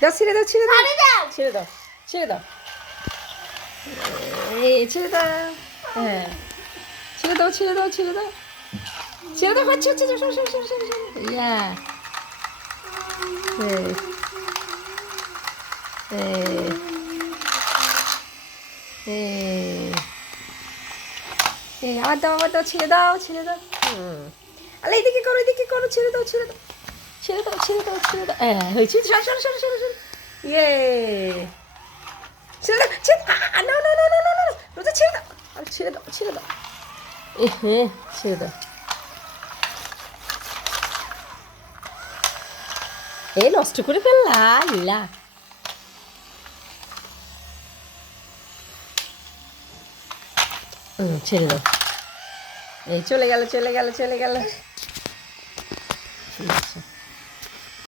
দাও, ছেড়ে দাও, ছেড়ে দাও, আরে দাও। ছেড়ে দাও, ছেড়ে দাও, এই ছেড়ে দাও, হ্যাঁ, ছেড়ে দাও, ছেড়ে দাও, ছেড়ে দাও, ছেড়ে দাও, হচ্ছে হচ্ছে, সর সর সর সর সর, ইয়া, এই, এই, এই, এই, আবার দাও, ছেড়ে দাও, ছেড়ে দাও, আরে এইদিকে করো, এইদিকে করো, ছেড়ে দাও, ছেড়ে দাও, ছেড়ে দাও, ছেড়ে দাও, ছেড়ে দাও, হ্যাঁ, হয়েছে, সর সর সর সর সর, ইয়ে, ছেড়ে দাও, ছেড়ে না না না না না না, রোজা ছেড়ে দাও, আর ছেড়ে দাও, ছেড়ে দাও, এ হ্যাঁ, ছেড়ে দাও, এই নষ্ট করে ফেললা, ইলা, ছেড়ে দাও, এই চলে গেল, চলে গেল, চলে গেল।